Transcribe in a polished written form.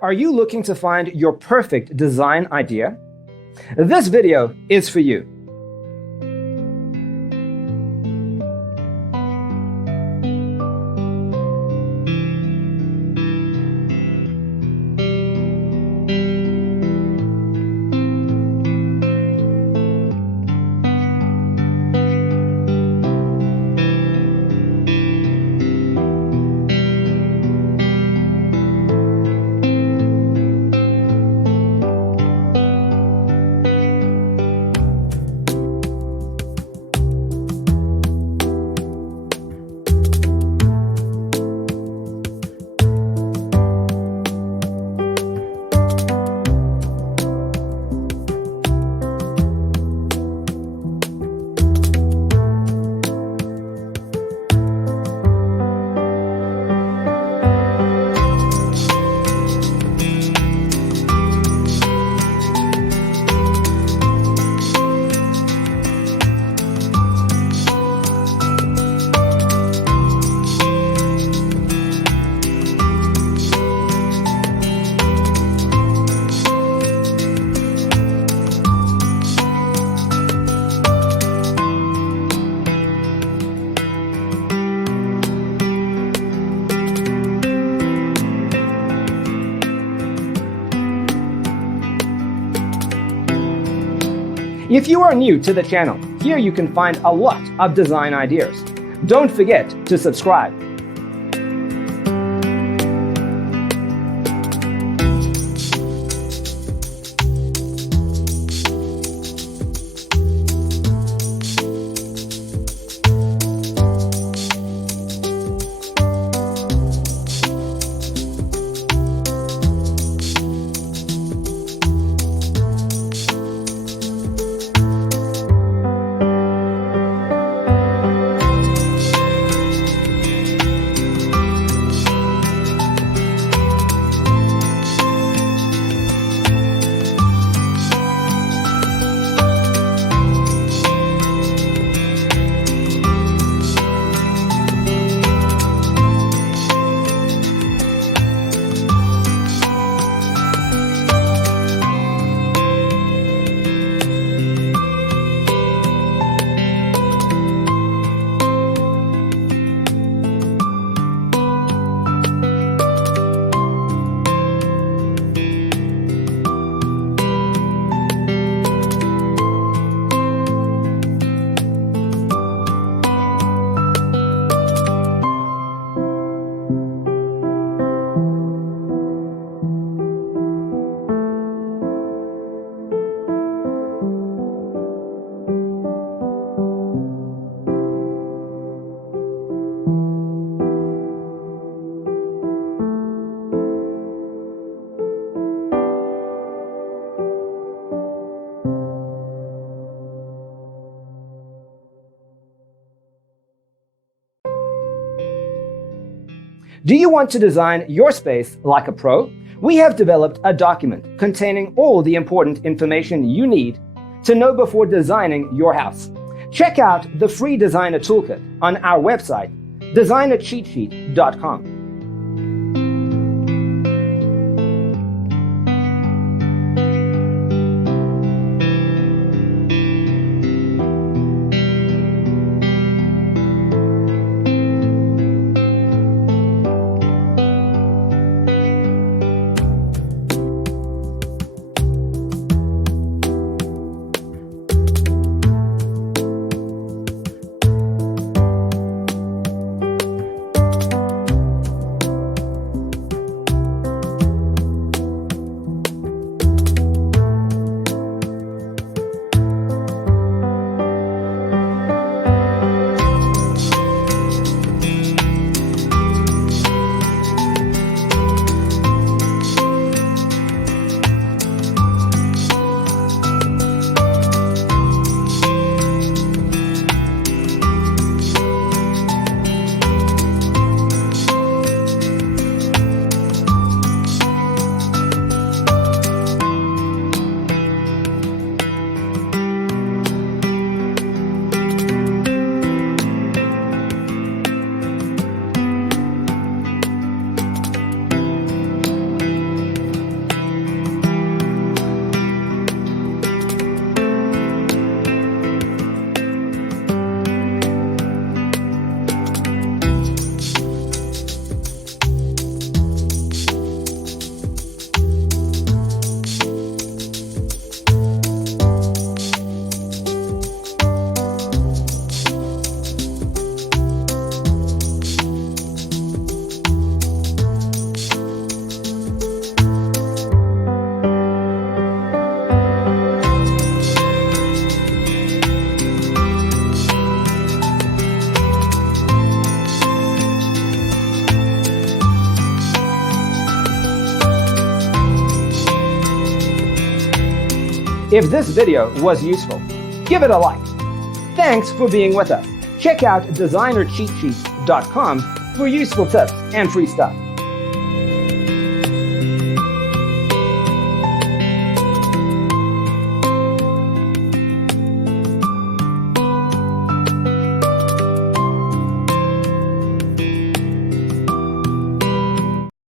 Are you looking to find your perfect design idea? This video is for you. If you are new to the channel, here you can find a lot of design ideas. Don't forget to subscribe. Do you want to design your space like a pro? We have developed a document containing all the important information you need to know before designing your house. Check out the free designer toolkit on our website, designercheatsheet.com. If this video was useful, give it a like. Thanks for being with us. Check out designercheatsheets.com for useful tips and free stuff.